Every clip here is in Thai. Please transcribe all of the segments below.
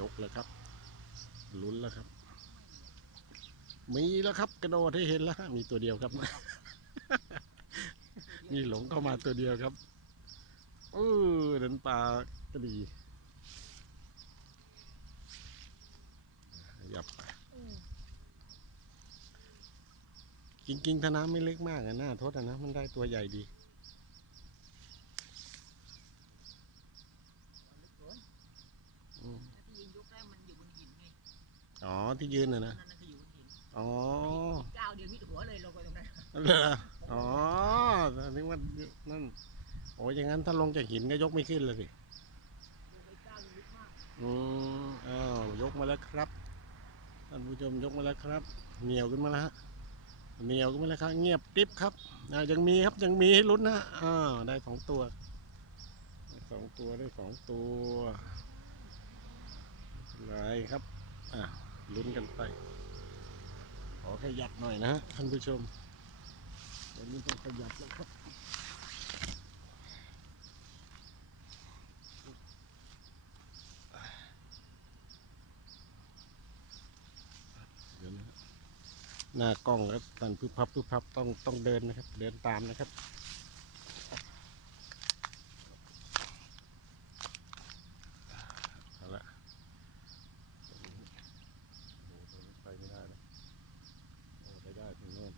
ยกแล้วครับ ลุ้นแล้วครับ มีแล้วครับ กระโดดให้เห็นแล้วมีตัวเดียวครับ มีหลงเข้ามาตัวเดียวครับเออเดินปลากระดีขยับไปจริงๆถ้าน้ำไม่เล็กมากอะน่าทดอะนะ มันได้ตัวใหญ่ดี อืม ที่ยืนยกได้มันอยู่บนหินไง อ๋อ ที่ยืนน่ะนะนั่นนั่นคืออยู่บนหินอ๋อก้าวเดียวมิดหัวเลยลงไปตรงนั้นเหรออ๋อนึกว่านั่น โอ้ยอย่างนั้นถ้าลงจากหินก็ยกไม่ขึ้นเลยสิ ลงไปก้าวลึกมากอืมอ้าวยกมาแล้วครับท่านผู้ชมยกมาแล้วครับ เหนียวขึ้นมาแล้วฮะเหนียวขึ้นมาแล้วครับ เงียบกริบครับอ่ายังมีครับยังมีให้ลุ้นนะอ้าวได้สองตัวได้สองตัวได้สองตัวไรครับอ่า ลุ้นกันไป ขอขยับหน่อยนะฮะท่านผู้ชมเดี๋ยวนี้ต้องขยับแล้วครับเดี๋ยวนะฮะหน้ากล้องครับตันพึบพับพึบพับต้องต้องเดินนะครับ เดินตามนะครับเอาละโอ้โหตรงนี้ไปไม่ได้นะโอ้ไปได้ถึงโน่น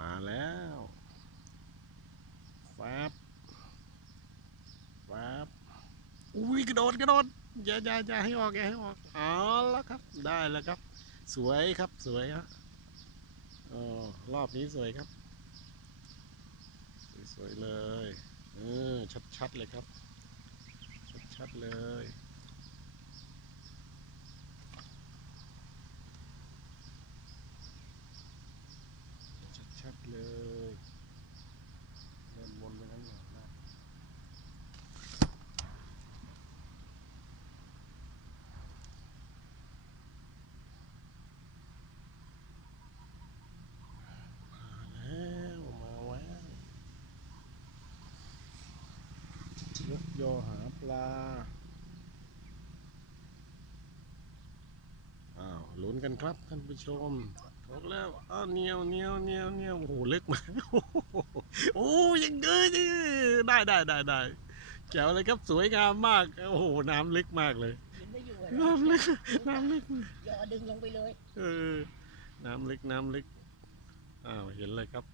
มาแล้ว ฟับฟับอุ้ยกระโดดกระโดดอย่าอย่าอย่าให้ออกอย่าให้ออกเอาแล้วครับ ได้แล้วครับ สวยครับสวยฮะอ๋อรอบนี้สวยครับ สวยๆเลยเออชัดๆเลยครับ ชัดๆเลยชัดๆเลยเดินวนไปนั้นหน่อยนะ แล้วมาแล้ว ยกโยอหาปลา อ้าวลุ้นกันครับท่านผู้ชมถกแล้วอ้าวเหนียวเหนียวเหนียวเหนียวโอ้โหเลึกมากโอ้ยังเดินได้ได้ได้ได้แจ๋วเลยครับสวยงามมาก โอ้โห น้ำลึกมากเลย น้ำลึก น้ำลึกอย่าดึงลงไปเลย เออ น้ำลึก น้ำลึก อ้าว เห็นเลยครับ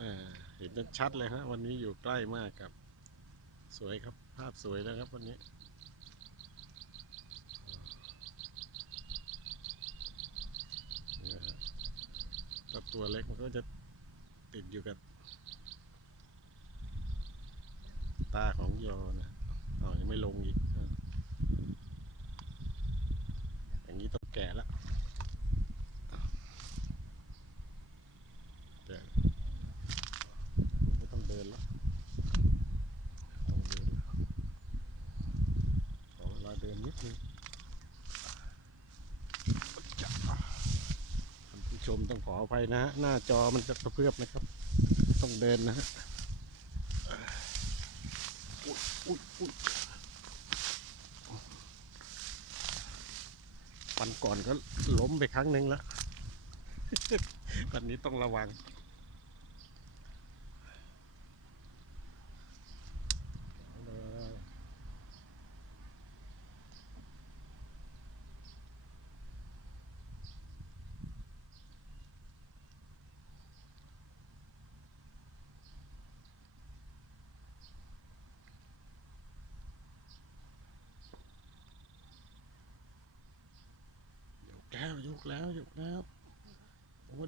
อ่าเห็นชัดเลยฮะ วันนี้อยู่ใกล้มากครับ สวยครับ ภาพสวยแล้วครับวันนี้ ถ้าตัวเล็กมันก็จะติดอยู่กับ ตาของยอนะอ๋อยังไม่ลงอีกอ่าอย่างนี้ต้องแก่แล้วแก่ไม่ต้องเดินแล้ว ต้องเดินแล้วขอเวลาเดินนิดนึงจะท่านผู้ช มต้องขออภัยนะฮะหน้าจอมันจะกระเพื่อมนะครับ ต้องเดินนะฮะวันก่อนก็ล้มไปครั้งหนึ่งแล้ววันนี้ต้องระวัง แล้วยกแล้วยกแล้วโอ้โห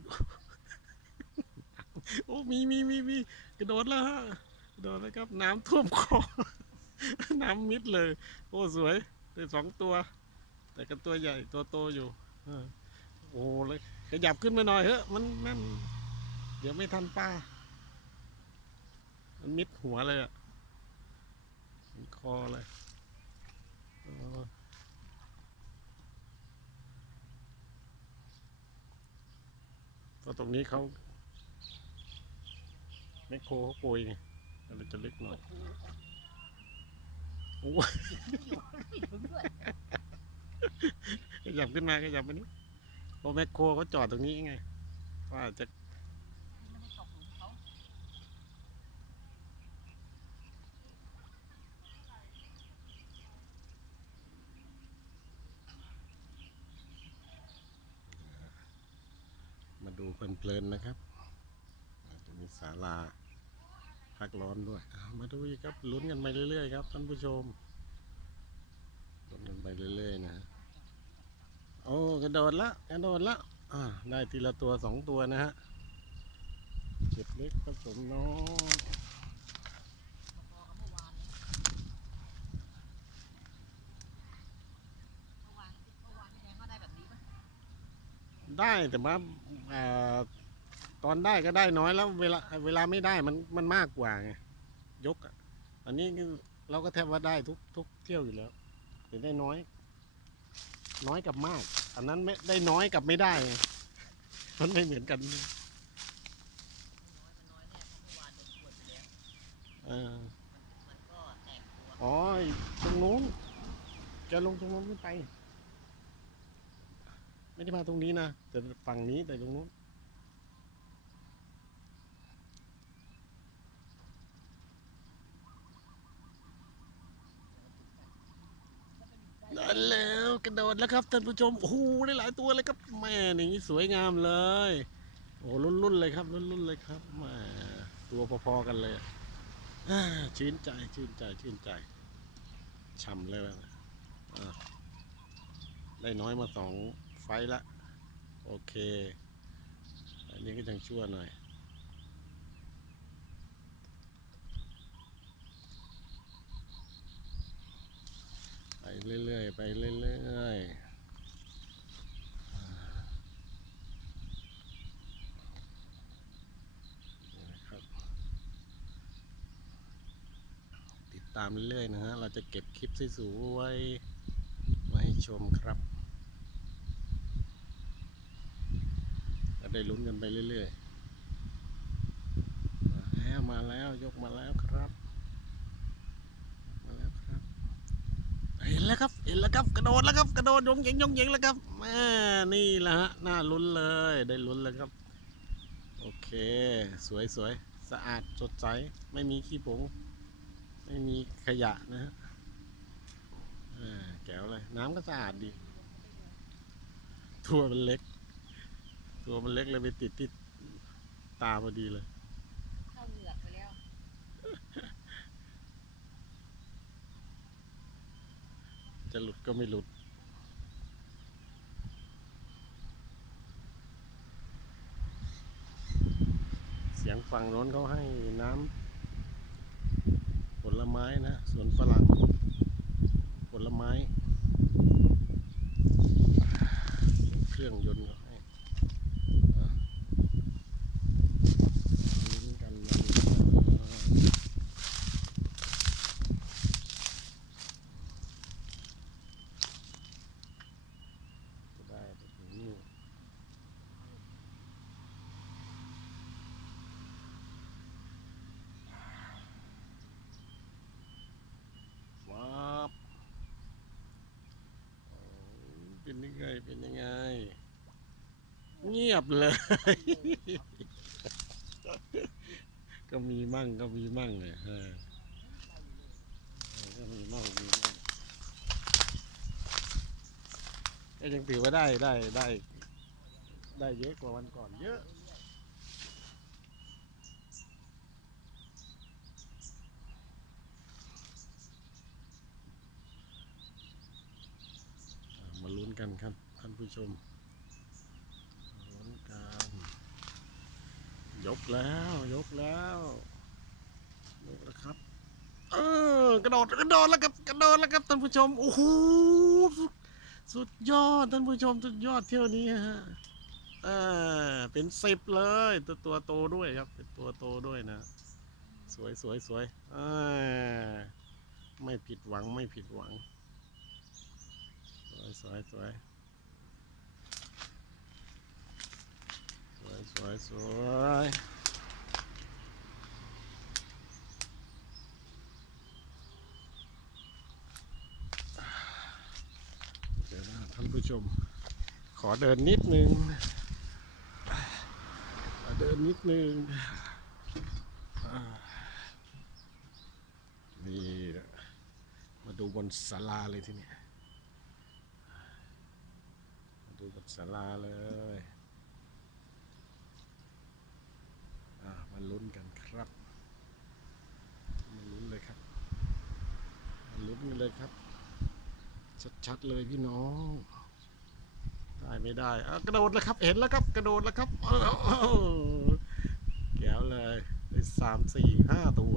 โอ้มีมีมีมีกระโดดแล้วฮะกระโดดแล้วครับ น้ำท่วมคอน้ำมิดเลย โอ้สวยได้สองตัว แต่กันตัวใหญ่ตัวโตอยู่โอ้เลยขยับขึ้นมาหน่อยเถอะมันนั่นเดี๋ยวไม่ทันป้ามันมิดหัวเลยอะมิดคอเลยเออเพราะ ตรงนี้เขาแมคโครเขาโกยไงก็เลยจะเล็กหน่อยโอ้ไม่อยู่ไม่ถึงด้วยขยับขึ้นมาขยับมานี่โอแมคโครเขาจอดตรงนี้ไงว่าจะ ไม่ได้ตกหลุมเขา มาดู เพลินๆนะครับจะมีศาลาพักร้อนด้วย มาดูอีกครับลุ้นกันไปเรื่อยๆครับท่านผู้ชมลุ้นกันไปเรื่อยๆนะโอ้กระโดดละกระโดดละอ่าได้ทีละตัวสองตัวนะฮะเจ็บเล็กผสมน้อย พอๆกับเมื่อวานเลยเมื่อวานเมื่อวานแดงก็ได้แบบนี้ปะ ได้แต่ว่าอ่าตอนได้ก็ได้น้อยแล้วเวลาเวลาไม่ได้มันมันมากกว่าไงยกอะอันนี้คือเราก็แทบว่าได้ทุกทุกเที่ยวอยู่แล้วแต่ได้น้อย น้อยกับมาก อันนั้นไม่ได้น้อยกับไม่ได้ไงมันไม่เหมือนกันน้อยมันน้อยเนี่ยเพราะเมื่อวานโดนขวดไปแล้วเออมันมันก็แตกตัวอ๋อตรงนู้นจะลงตรงนู้นไม่ไป ไม่ได้มาตรงนี้นะแต่ฝั่งนี้แต่ตรงนู้นนั่นแล้วกระโดดแล้วครับท่านผู้ชมโอ้โหได้หลายตัวเลยครับแม่นี่สวยงามเลย โอ้รุ่นรุ่นๆเลยครับรุ่นรุ่นๆเลยครับแม่ตัวพอๆกันเลยชื่นใจชื่นใจชื่นใจช่ำเลยนะได้น้อยมาสอง ไฟละ โอเค อันนี้ก็ยังชั่วหน่อย ไปเรื่อยๆ ไปเรื่อยๆครับติดตามเรื่อยๆนะฮะ เราจะเก็บคลิปสวยๆไว้ให้ชมครับ ได้ลุ้นกันไปเรื่อยๆ มาแล้วมาแล้วยกมาแล้วครับ มาแล้วครับ เห็นแล้วครับ เห็นแล้วครับ กระโดดแล้วครับ กระโดดยงเยงยงเยงแล้วครับแม่นี่แหละฮะน่าลุ้นเลย ได้ลุ้นแล้วครับ โอเค สวยสวยสะอาดสดใส ไม่มีขี้ผง ไม่มีขยะนะฮะแก้วเลย น้ำก็สะอาดดีตัวมันเล็ก ตัวมันเล็กเลยไปติดที่ตาพอดีเลย เข้าเหงือกไปแล้ว จะหลุดก็ไม่หลุด เสียงฝั่งโน้นเขาให้น้ำผลไม้นะสวนฝรั่ง ผลไม้ เครื่องยนต์เขาให้อะลุ้นกันนะจะได้ไปถึงนี่ ว้าบโอ้ เป็นยังไงเป็นยังไง เงียบเลย ก็มีมั่งก็มีมั่งเลยฮะเออก็มีมั่งมีมั่งก็ยังถือว่าได้ได้ได้ ได้เยอะกว่าวันก่อนเยอะ อ่ามาลุ้น กันครับท่านผู้ชมลุ้นกันยกแล้วยกแล้วยกแล้วครับเออกระโดดกระโดดแล้วครับกระโดดแล้วครับท่านผู้ชมโอ้โหสุดสุดยอดท่านผู้ชมสุดยอดเที่ยวนี้ฮะเออเป็นสิบเลยตัวตัวโตด้วยครับเป็นตัวโตด้วยนะ สวยสวยสวยเออไม่ผิดหวังไม่ผิดหวัง วยสวยสวยสวยสวยสวยเดี๋ยวนะท่านผู้ชม ขอเดินนิดนึงขอเดินนิดนึงนี่มาดูบนศาลาเลยที่นี่ ศาลาเลยอ่ามาลุ้นกันครับ มาลุ้นเลยครับ มาลุ้นกันเลยครับ ชัดๆเลยพี่น้อง ได้ไม่ได้กระโดดเลยครับ เห็นแล้วครับ กระโดดแล้วครับแก้วเลยได้สามสี่ห้าตัว